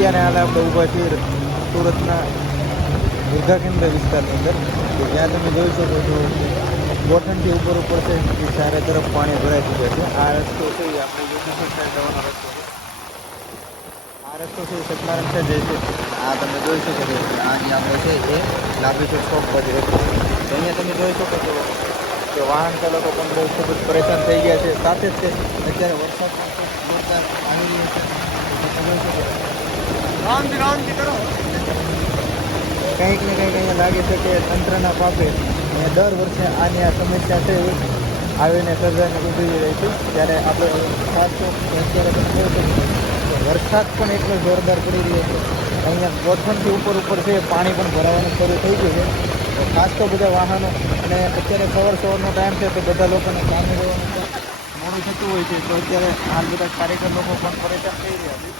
અત્યારે હાલ આપણે ઊભા છીએ સુરતના દુર્ગા કેન્દ્ર વિસ્તારની અંદર, કે જ્યાં તમે જોઈ શકો છો ગોઠણથી ઉપર છે એ ચારે તરફ પાણી ભરાઈ ચૂક્યા છે. આ રસ્તો છે એ આપણે યોગેશ્વર સાઈડ જવાનો રસ્તો છે. આ રસ્તો છે એ સતનારાયણ સાઈડ જાય છે. આ તમે જોઈ શકો છો આ જે આપણે છે એ લાભેશ્વર ચોક બાજુ રસ્તો છે. તો અહીંયા તમે જોઈ શકો છો કે વાહન ચાલકો પણ બહુ ખૂબ જ પરેશાન થઈ ગયા છે. સાથે જ તે અત્યારે વરસાદ પણ ખૂબ જોરદાર આવી રહ્યો છે. તમે જોઈ શકો છો કંઈક ને કંઈક અહીંયા લાગે છે કે તંત્રના પાપે દર વર્ષે આની આ સમસ્યા છે એ આવીને સર્જાઈને ઊભી રહી છે. ત્યારે આપણે ખાસ તો અત્યારે તમે જોઈ શકો છો કે વરસાદ પણ એટલો જોરદાર પડી રહ્યો છે. અહીંયા ગોઠણથી ઉપર છે પાણી પણ ભરાવાનું શરૂ થઈ ગયું છે. તો ખાસ તો બધા વાહનો અને અત્યારે સવારનો ટાઈમ છે તો બધા લોકોને કામે જવાનું મોડું થતું હોય છે. તો અત્યારે હાલ બધા કાર્યકર લોકો પણ પરેશાન થઈ રહ્યા છે.